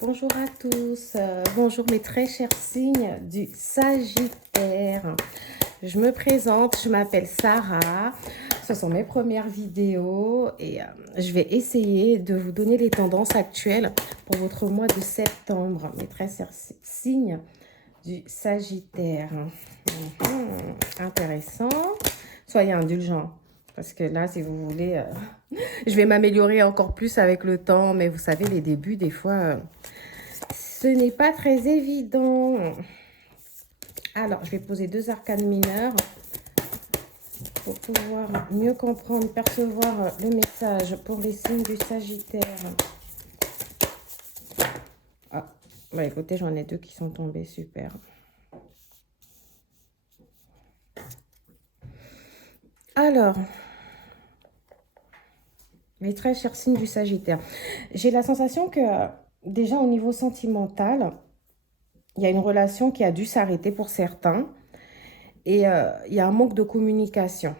Bonjour à tous, bonjour mes très chers signes du Sagittaire. Je me présente, je m'appelle Sarah, ce sont mes premières vidéos et je vais essayer de vous donner les tendances actuelles pour votre mois de septembre, mes très chers signes du Sagittaire. Intéressant, soyez indulgents parce que là si vous voulez, je vais m'améliorer encore plus avec le temps, mais vous savez les débuts des fois... ce n'est pas très évident. Alors, je vais poser deux arcanes mineurs pour pouvoir mieux comprendre, percevoir le message pour les signes du Sagittaire. Ah, bah écoutez, j'en ai deux qui sont tombés, super. Alors, mes très chers signes du Sagittaire, j'ai la sensation que déjà au niveau sentimental, il y a une relation qui a dû s'arrêter pour certains et il y a un manque de communication.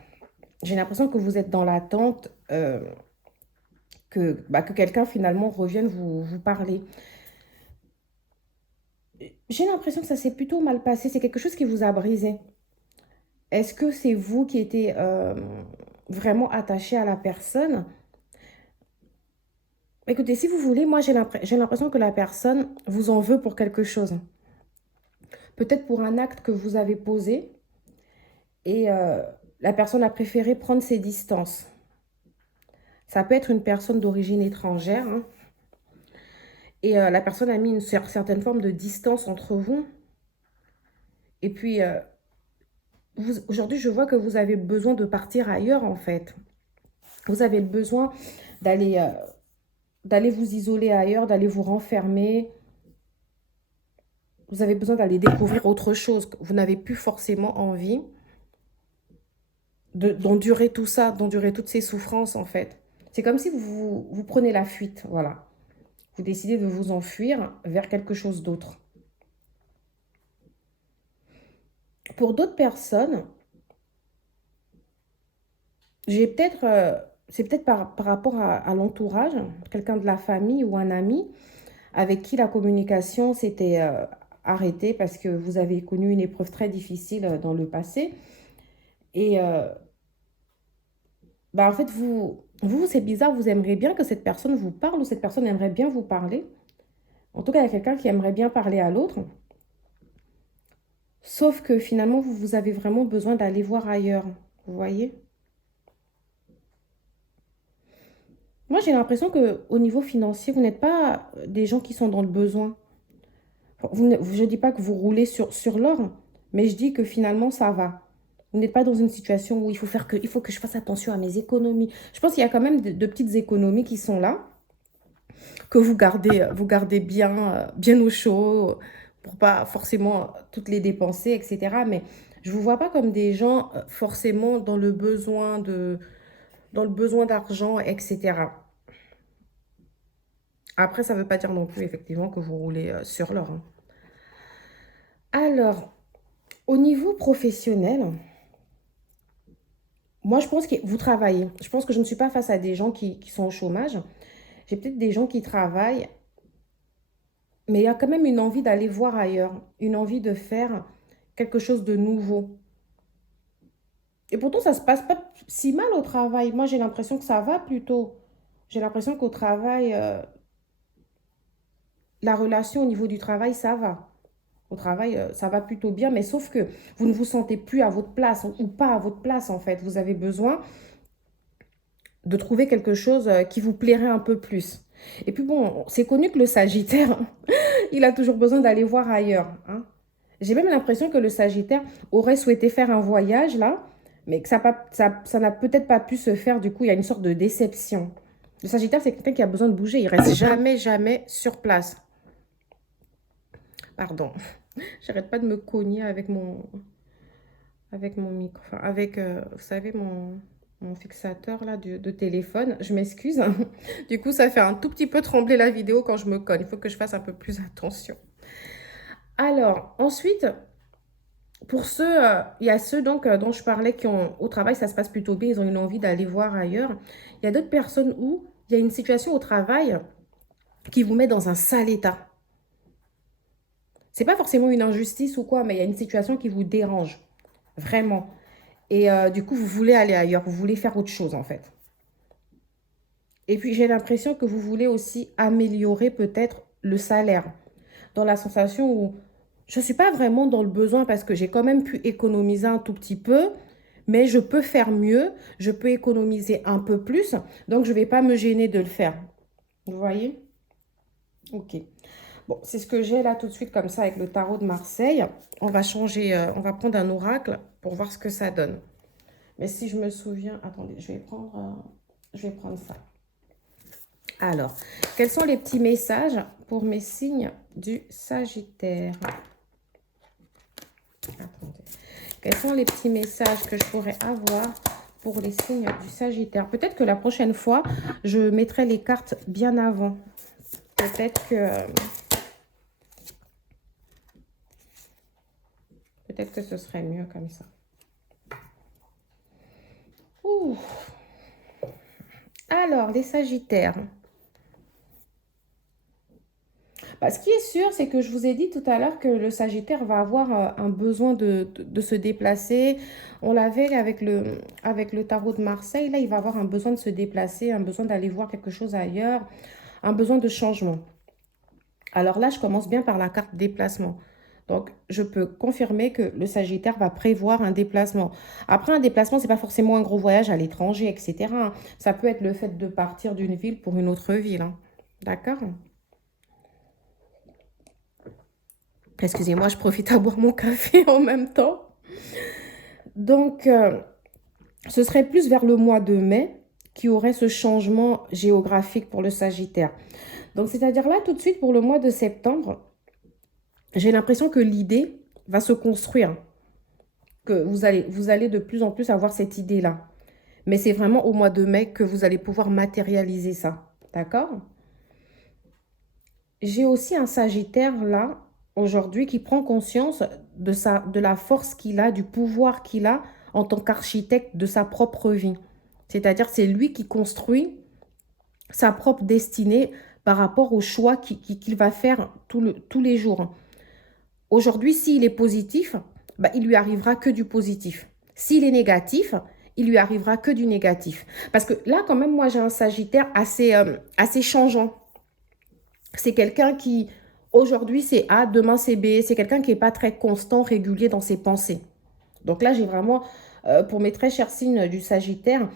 J'ai l'impression que vous êtes dans l'attente que quelqu'un finalement revienne vous parler. J'ai l'impression que ça s'est plutôt mal passé. C'est quelque chose qui vous a brisé. Est-ce que c'est vous qui étiez vraiment attaché à la personne? Écoutez, si vous voulez, moi j'ai l'impression que la personne vous en veut pour quelque chose. Peut-être pour un acte que vous avez posé et la personne a préféré prendre ses distances. Ça peut être une personne d'origine étrangère, hein, et la personne a mis une certaine forme de distance entre vous. Et puis, aujourd'hui, je vois que vous avez besoin de partir ailleurs, en fait. Vous avez le besoin d'aller d'aller vous isoler ailleurs, d'aller vous renfermer. Vous avez besoin d'aller découvrir autre chose. Vous n'avez plus forcément envie d'endurer tout ça, d'endurer toutes ces souffrances, en fait. C'est comme si vous prenez la fuite, voilà. Vous décidez de vous enfuir vers quelque chose d'autre. Pour d'autres personnes, j'ai peut-être... c'est peut-être par rapport à l'entourage, quelqu'un de la famille ou un ami avec qui la communication s'était arrêtée parce que vous avez connu une épreuve très difficile dans le passé. Et en fait, vous c'est bizarre, vous aimeriez bien que cette personne vous parle ou cette personne aimerait bien vous parler. En tout cas, il y a quelqu'un qui aimerait bien parler à l'autre. Sauf que finalement, vous avez vraiment besoin d'aller voir ailleurs. Vous voyez? Moi, j'ai l'impression qu'au niveau financier, vous n'êtes pas des gens qui sont dans le besoin. Je ne dis pas que vous roulez sur l'or, mais je dis que finalement, ça va. Vous n'êtes pas dans une situation où il faut que je fasse attention à mes économies. Je pense qu'il y a quand même de petites économies qui sont là, que vous gardez bien, bien au chaud, pour pas forcément toutes les dépenser, etc. Mais je ne vous vois pas comme des gens forcément dans le besoin d'argent, etc. Après, ça ne veut pas dire non plus, effectivement, que vous roulez sur l'or, hein. Alors, au niveau professionnel, moi, je pense que vous travaillez. Je pense que je ne suis pas face à des gens qui sont au chômage. J'ai peut-être des gens qui travaillent, mais il y a quand même une envie d'aller voir ailleurs, une envie de faire quelque chose de nouveau. Et pourtant, ça ne se passe pas si mal au travail. Moi, j'ai l'impression que ça va plutôt. J'ai l'impression qu'au travail, la relation au niveau du travail, ça va. Au travail, ça va plutôt bien, mais sauf que vous ne vous sentez plus à votre place ou pas à votre place, en fait. Vous avez besoin de trouver quelque chose qui vous plairait un peu plus. Et puis bon, c'est connu que le Sagittaire, il a toujours besoin d'aller voir ailleurs, hein. J'ai même l'impression que le Sagittaire aurait souhaité faire un voyage là, mais que ça n'a peut-être pas pu se faire. Du coup, il y a une sorte de déception. Le Sagittaire, c'est quelqu'un qui a besoin de bouger. Il reste jamais, jamais sur place. Pardon. J'arrête pas de me cogner avec mon micro, enfin, avec, vous savez, mon fixateur là de téléphone. Je m'excuse. Du coup, ça fait un tout petit peu trembler la vidéo quand je me cogne. Il faut que je fasse un peu plus attention. Alors, ensuite, pour ceux, il y a ceux donc dont je parlais qui ont, au travail, ça se passe plutôt bien, ils ont une envie d'aller voir ailleurs. Il y a d'autres personnes où il y a une situation au travail qui vous met dans un sale état. C'est pas forcément une injustice ou quoi, mais il y a une situation qui vous dérange. Vraiment. Et du coup, vous voulez aller ailleurs. Vous voulez faire autre chose, en fait. Et puis, j'ai l'impression que vous voulez aussi améliorer peut-être le salaire. Dans la sensation où je ne suis pas vraiment dans le besoin parce que j'ai quand même pu économiser un tout petit peu, mais je peux faire mieux, je peux économiser un peu plus, donc je ne vais pas me gêner de le faire. Vous voyez? Ok. Bon, c'est ce que j'ai là tout de suite comme ça avec le tarot de Marseille. On va changer, on va prendre un oracle pour voir ce que ça donne. Mais si je me souviens, attendez, je vais prendre ça. Alors, quels sont les petits messages pour mes signes du Sagittaire? Attendez. Quels sont les petits messages que je pourrais avoir pour les signes du Sagittaire? Peut-être que la prochaine fois, je mettrai les cartes bien avant. Peut-être que ce serait mieux comme ça. Ouh. Alors, les Sagittaires. Bah, ce qui est sûr, c'est que je vous ai dit tout à l'heure que le Sagittaire va avoir un besoin de se déplacer. On l'avait avec le tarot de Marseille. Là, il va avoir un besoin de se déplacer, un besoin d'aller voir quelque chose ailleurs, un besoin de changement. Alors là, je commence bien par la carte déplacement. Donc, je peux confirmer que le Sagittaire va prévoir un déplacement. Après, un déplacement, ce n'est pas forcément un gros voyage à l'étranger, etc. Ça peut être le fait de partir d'une ville pour une autre ville, hein. D'accord? Excusez-moi, je profite à boire mon café en même temps. Donc, ce serait plus vers le mois de mai qui aurait ce changement géographique pour le Sagittaire. Donc, c'est-à-dire là, tout de suite, pour le mois de septembre, j'ai l'impression que l'idée va se construire, que vous allez de plus en plus avoir cette idée-là. Mais c'est vraiment au mois de mai que vous allez pouvoir matérialiser ça. D'accord? J'ai aussi un Sagittaire là, aujourd'hui, qui prend conscience de la force qu'il a, du pouvoir qu'il a en tant qu'architecte de sa propre vie. C'est-à-dire, c'est lui qui construit sa propre destinée par rapport aux choix qu'il va faire tous les jours. Aujourd'hui, s'il est positif, bah, il lui arrivera que du positif. S'il est négatif, il lui arrivera que du négatif. Parce que là, quand même, moi, j'ai un Sagittaire assez changeant. C'est quelqu'un qui, aujourd'hui, c'est A, demain, c'est B. C'est quelqu'un qui n'est pas très constant, régulier dans ses pensées. Donc là, j'ai vraiment, pour mes très chers signes du Sagittaire,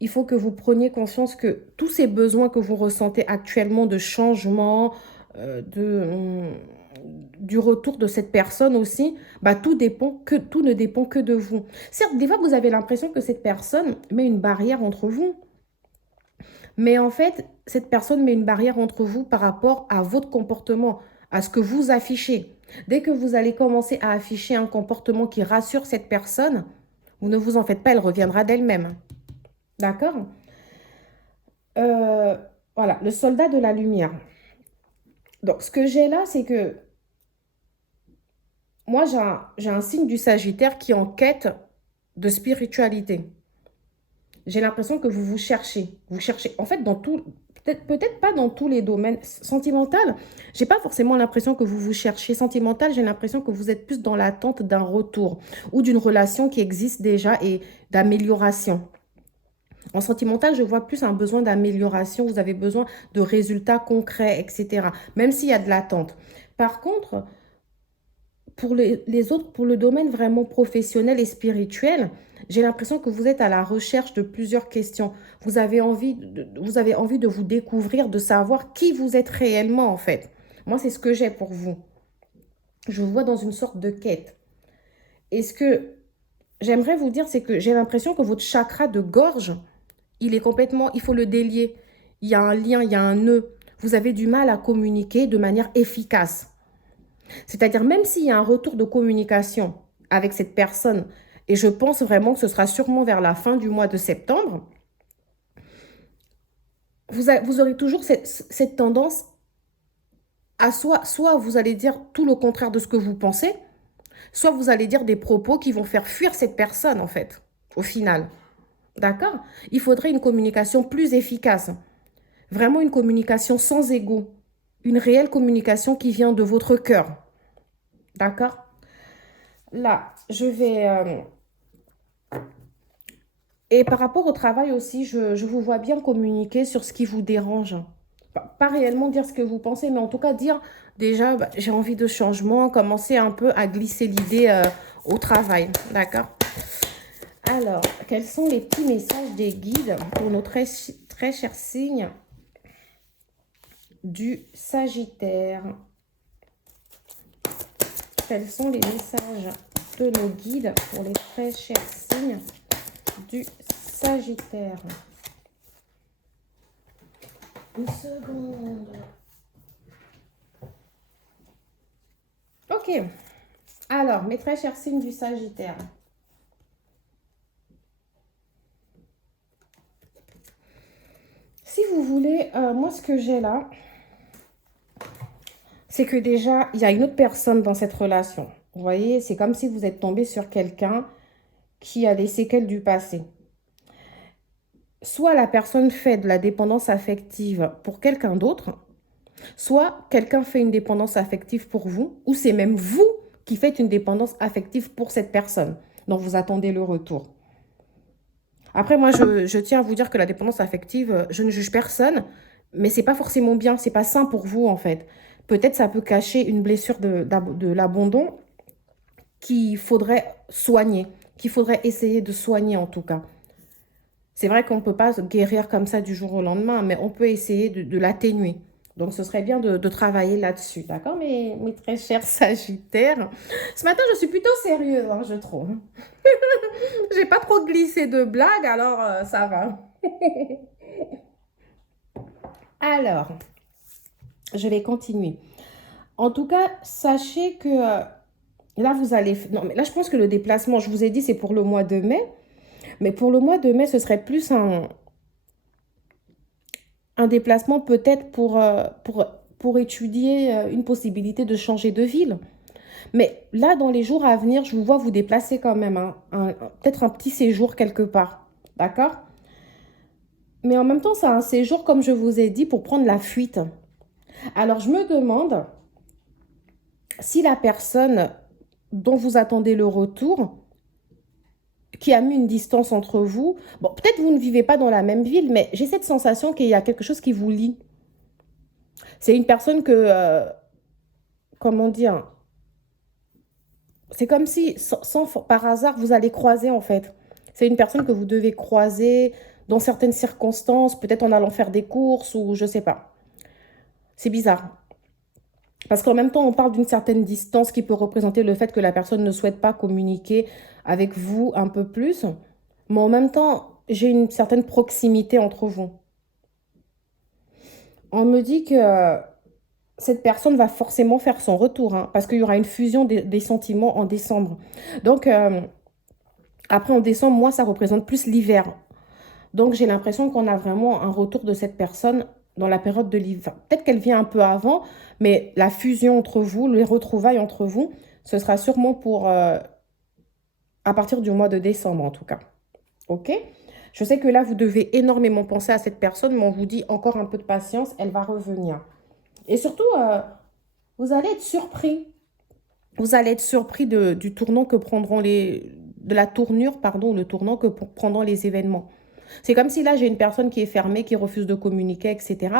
il faut que vous preniez conscience que tous ces besoins que vous ressentez actuellement de changement, du retour de cette personne aussi, bah, tout ne dépend que de vous. Certes, des fois, vous avez l'impression que cette personne met une barrière entre vous. Mais en fait, cette personne met une barrière entre vous par rapport à votre comportement, à ce que vous affichez. Dès que vous allez commencer à afficher un comportement qui rassure cette personne, vous ne vous en faites pas, elle reviendra d'elle-même. D'accord? euh, Voilà, le soldat de la lumière. Donc, ce que j'ai là, c'est que moi, j'ai un signe du Sagittaire qui est en quête de spiritualité. J'ai l'impression que vous vous cherchez. Vous cherchez, en fait, dans tout, peut-être pas dans tous les domaines. Sentimental, j'ai pas forcément l'impression que vous vous cherchez. Sentimental, j'ai l'impression que vous êtes plus dans l'attente d'un retour ou d'une relation qui existe déjà et d'amélioration. En sentimental, je vois plus un besoin d'amélioration. Vous avez besoin de résultats concrets, etc. Même s'il y a de l'attente. Par contre, pour les autres, pour le domaine vraiment professionnel et spirituel, j'ai l'impression que vous êtes à la recherche de plusieurs questions. Vous avez envie de vous découvrir, de savoir qui vous êtes réellement en fait. Moi, c'est ce que j'ai pour vous. Je vous vois dans une sorte de quête. Et ce que j'aimerais vous dire, c'est que j'ai l'impression que votre chakra de gorge, il faut le délier. Il y a un lien, il y a un nœud. Vous avez du mal à communiquer de manière efficace. C'est-à-dire, même s'il y a un retour de communication avec cette personne, et je pense vraiment que ce sera sûrement vers la fin du mois de septembre, vous aurez toujours cette tendance à soit vous allez dire tout le contraire de ce que vous pensez, soit vous allez dire des propos qui vont faire fuir cette personne, en fait, au final. D'accord? Il faudrait une communication plus efficace. Vraiment une communication sans ego. une réelle communication qui vient de votre cœur. D'accord? Là, je vais... Et par rapport au travail aussi, je vous vois bien communiquer sur ce qui vous dérange. Pas réellement dire ce que vous pensez, mais en tout cas dire déjà, bah, j'ai envie de changement, commencer un peu à glisser l'idée au travail. D'accord? Alors, quels sont les petits messages des guides pour nos très chers signes du Sagittaire? Quels sont les messages de nos guides pour les très chers signes du Sagittaire? Une seconde. Ok. Alors, mes très chers signes du Sagittaire. Si vous voulez, moi, ce que j'ai là, c'est que déjà, il y a une autre personne dans cette relation. Vous voyez, c'est comme si vous êtes tombé sur quelqu'un qui a des séquelles du passé. Soit la personne fait de la dépendance affective pour quelqu'un d'autre, soit quelqu'un fait une dépendance affective pour vous, ou c'est même vous qui faites une dépendance affective pour cette personne dont vous attendez le retour. Après, moi, je tiens à vous dire que la dépendance affective, je ne juge personne, mais c'est pas forcément bien, c'est pas sain pour vous en fait. Peut-être ça peut cacher une blessure de l'abandon qu'il faudrait soigner, qu'il faudrait essayer de soigner en tout cas. C'est vrai qu'on ne peut pas guérir comme ça du jour au lendemain, mais on peut essayer de l'atténuer. Donc, ce serait bien de travailler là-dessus. D'accord, mes très chers Sagittaires? Ce matin, je suis plutôt sérieuse, hein, je trouve. J'ai pas trop glissé de blagues, alors ça va. Alors, je vais continuer. En tout cas, sachez que là, vous allez... Non, mais là, je pense que le déplacement, je vous ai dit, c'est pour le mois de mai. Mais pour le mois de mai, ce serait plus un déplacement peut-être pour étudier une possibilité de changer de ville. Mais là, dans les jours à venir, je vous vois vous déplacer quand même, hein, peut-être un petit séjour quelque part. D'accord? Mais en même temps, c'est un séjour, comme je vous ai dit, pour prendre la fuite. Alors, je me demande si la personne dont vous attendez le retour, qui a mis une distance entre vous, bon, peut-être vous ne vivez pas dans la même ville, mais j'ai cette sensation qu'il y a quelque chose qui vous lie. C'est une personne que, comment dire, c'est comme si, par hasard, vous allez croiser en fait. C'est une personne que vous devez croiser dans certaines circonstances, peut-être en allant faire des courses ou je sais pas. C'est bizarre. Parce qu'en même temps, on parle d'une certaine distance qui peut représenter le fait que la personne ne souhaite pas communiquer avec vous un peu plus. Mais en même temps, j'ai une certaine proximité entre vous. On me dit que cette personne va forcément faire son retour, hein, parce qu'il y aura une fusion des sentiments en décembre. Donc, après, en décembre, moi, ça représente plus l'hiver. Donc, j'ai l'impression qu'on a vraiment un retour de cette personne dans la période de l'hiver. Peut-être qu'elle vient un peu avant, mais la fusion entre vous, les retrouvailles entre vous, ce sera sûrement pour à partir du mois de décembre, en tout cas. OK? Je sais que là, vous devez énormément penser à cette personne, mais on vous dit encore un peu de patience, elle va revenir. Et surtout, vous allez être surpris. Vous allez être surpris du tournant que prendront de la tournure, pardon, le tournant que prendront les événements. C'est comme si là, j'ai une personne qui est fermée, qui refuse de communiquer, etc.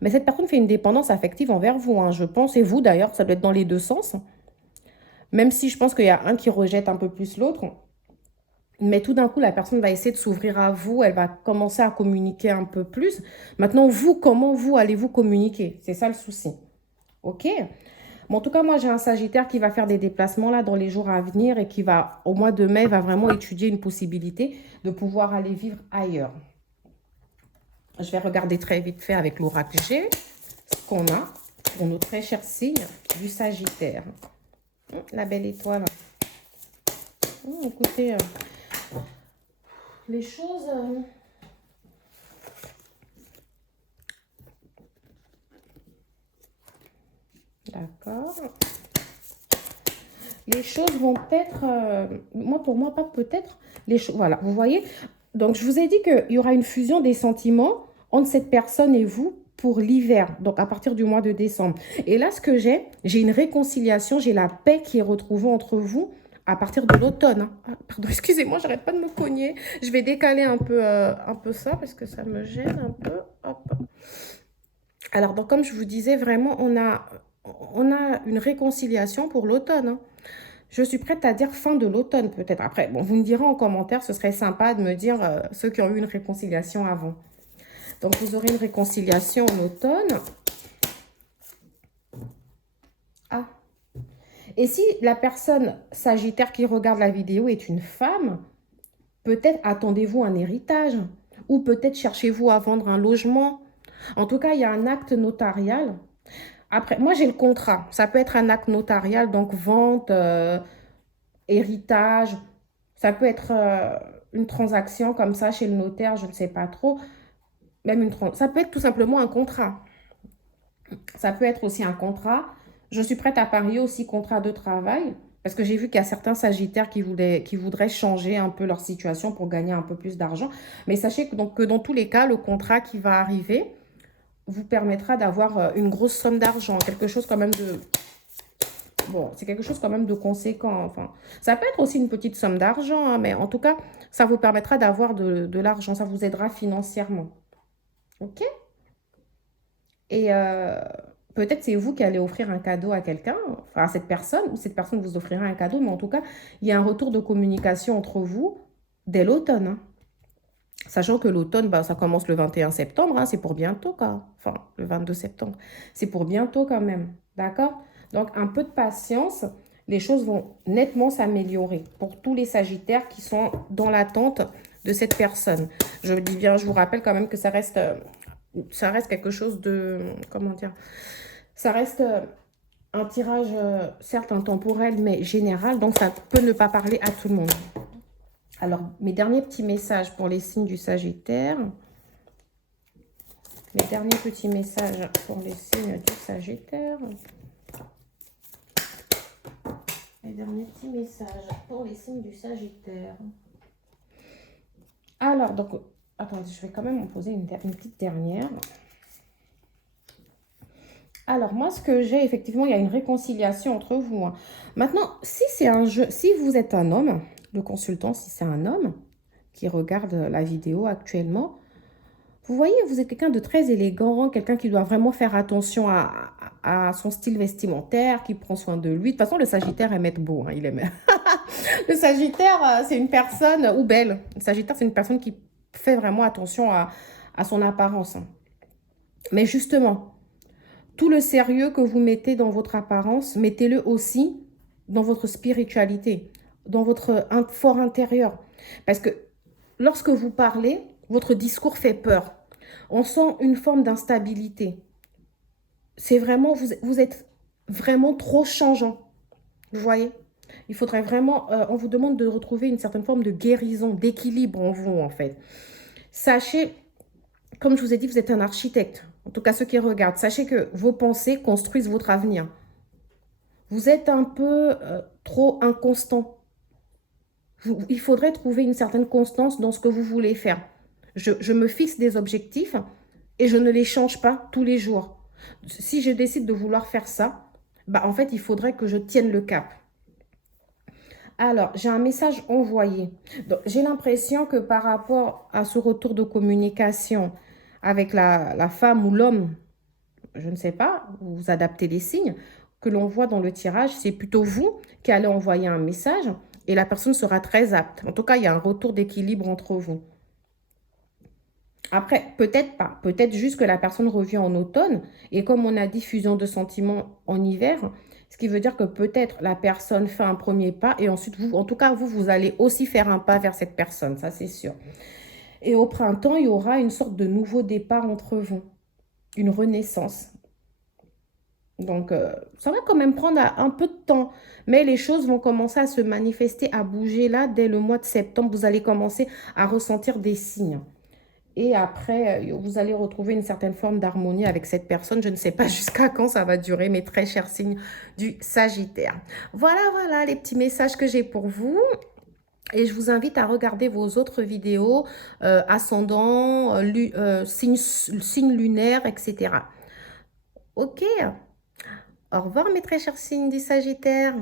Mais cette personne fait une dépendance affective envers vous, hein, je pense. Et vous, d'ailleurs, ça doit être dans les deux sens. Même si je pense qu'il y a un qui rejette un peu plus l'autre. Mais tout d'un coup, la personne va essayer de s'ouvrir à vous. Elle va commencer à communiquer un peu plus. Maintenant, vous, comment vous allez-vous communiquer? C'est ça le souci. OK? Bon, en tout cas, moi, j'ai un Sagittaire qui va faire des déplacements là dans les jours à venir et qui va, au mois de mai, va vraiment étudier une possibilité de pouvoir aller vivre ailleurs. Je vais regarder très vite fait avec l'oracle G ce qu'on a pour nos très chers signes du Sagittaire. La belle étoile. Écoutez, les choses... D'accord. Les choses vont être... moi, pour moi, pas peut-être. Les choses... Voilà, vous voyez. Donc, je vous ai dit qu'il y aura une fusion des sentiments entre cette personne et vous. pour l'hiver, donc à partir du mois de décembre. Et là, ce que j'ai une réconciliation, j'ai la paix qui est retrouvée entre vous à partir de l'automne. Hein. Ah, pardon, excusez-moi, j'arrête pas de me cogner. Je vais décaler un peu ça parce que ça me gêne un peu. Hop. Alors, donc, comme je vous disais, vraiment, on a une réconciliation pour l'automne. Hein. Je suis prête à dire fin de l'automne, peut-être. Après, bon, vous me direz en commentaire, ce serait sympa de me dire ceux qui ont eu une réconciliation avant. Donc, vous aurez une réconciliation en automne. Ah. Et si la personne sagittaire qui regarde la vidéo est une femme, peut-être attendez-vous un héritage. Ou peut-être cherchez-vous à vendre un logement. En tout cas, il y a un acte notarial. Après, moi, j'ai le contrat. Ça peut être un acte notarial, donc vente, héritage. Ça peut être une transaction comme ça chez le notaire, je ne sais pas trop. Même ça peut être tout simplement un contrat. Ça peut être aussi un contrat. Je suis prête à parier aussi contrat de travail. Parce que j'ai vu qu'il y a certains sagittaires qui voudraient changer un peu leur situation pour gagner un peu plus d'argent. Mais sachez que dans tous les cas, le contrat qui va arriver vous permettra d'avoir une grosse somme d'argent. Quelque chose quand même de... Bon, c'est quelque chose quand même de conséquent. Enfin, ça peut être aussi une petite somme d'argent, hein, mais en tout cas, ça vous permettra d'avoir de l'argent. Ça vous aidera financièrement. OK? Et peut-être c'est vous qui allez offrir un cadeau à quelqu'un, enfin à cette personne, ou cette personne vous offrira un cadeau, mais en tout cas, il y a un retour de communication entre vous dès l'automne. Hein. Sachant que l'automne, bah, ça commence le 21 septembre, hein, c'est pour bientôt, quoi. Enfin, le 22 septembre, c'est pour bientôt quand même, d'accord? Donc, un peu de patience, les choses vont nettement s'améliorer pour tous les sagittaires qui sont dans l'attente de cette personne. Je dis bien, je vous rappelle quand même que ça reste quelque chose de, comment dire, ça reste un tirage, certes intemporel, mais général, donc ça peut ne pas parler à tout le monde. Alors, mes derniers petits messages pour les signes du Sagittaire. Les derniers petits messages pour les signes du Sagittaire. Les derniers petits messages pour les signes du Sagittaire. Alors, donc, attendez, je vais quand même en poser une petite dernière. Alors, moi, ce que j'ai, effectivement, il y a une réconciliation entre vous. Hein. Maintenant, si c'est un jeu, si vous êtes un homme, le consultant, si c'est un homme qui regarde la vidéo actuellement, vous voyez, vous êtes quelqu'un de très élégant, quelqu'un qui doit vraiment faire attention à son style vestimentaire, qui prend soin de lui. De toute façon, le Sagittaire aime être beau, hein, il aime. Le Sagittaire, c'est une personne, ou belle. Le Sagittaire, c'est une personne qui fait vraiment attention à son apparence. Hein. Mais justement, tout le sérieux que vous mettez dans votre apparence, mettez-le aussi dans votre spiritualité, dans votre fort intérieur. Parce que lorsque vous parlez, votre discours fait peur. On sent une forme d'instabilité. C'est vraiment, vous êtes vraiment trop changeant. Vous voyez? Il faudrait vraiment, on vous demande de retrouver une certaine forme de guérison, d'équilibre en vous, en fait. Sachez, comme je vous ai dit, vous êtes un architecte. En tout cas, ceux qui regardent, sachez que vos pensées construisent votre avenir. Vous êtes un peu trop inconstant. Il faudrait trouver une certaine constance dans ce que vous voulez faire. Je me fixe des objectifs et je ne les change pas tous les jours. Si je décide de vouloir faire ça, bah en fait, il faudrait que je tienne le cap. Alors, j'ai un message envoyé. J'ai l'impression que par rapport à ce retour de communication avec la femme ou l'homme, je ne sais pas, vous adaptez les signes que l'on voit dans le tirage, c'est plutôt vous qui allez envoyer un message et la personne sera très apte. En tout cas, il y a un retour d'équilibre entre vous. Après, peut-être pas. Peut-être juste que la personne revient en automne. Et comme on a diffusion de sentiments en hiver, ce qui veut dire que peut-être la personne fait un premier pas. Et ensuite, vous, en tout cas, vous allez aussi faire un pas vers cette personne. Ça, c'est sûr. Et au printemps, il y aura une sorte de nouveau départ entre vous. Une renaissance. Donc, ça va quand même prendre un peu de temps. Mais les choses vont commencer à se manifester, à bouger là. Dès le mois de septembre, vous allez commencer à ressentir des signes. Et après, vous allez retrouver une certaine forme d'harmonie avec cette personne. Je ne sais pas jusqu'à quand ça va durer, mes très chers signes du Sagittaire. Voilà, voilà les petits messages que j'ai pour vous. Et je vous invite à regarder vos autres vidéos, ascendant, signe lunaire, etc. Ok. Au revoir mes très chers signes du Sagittaire.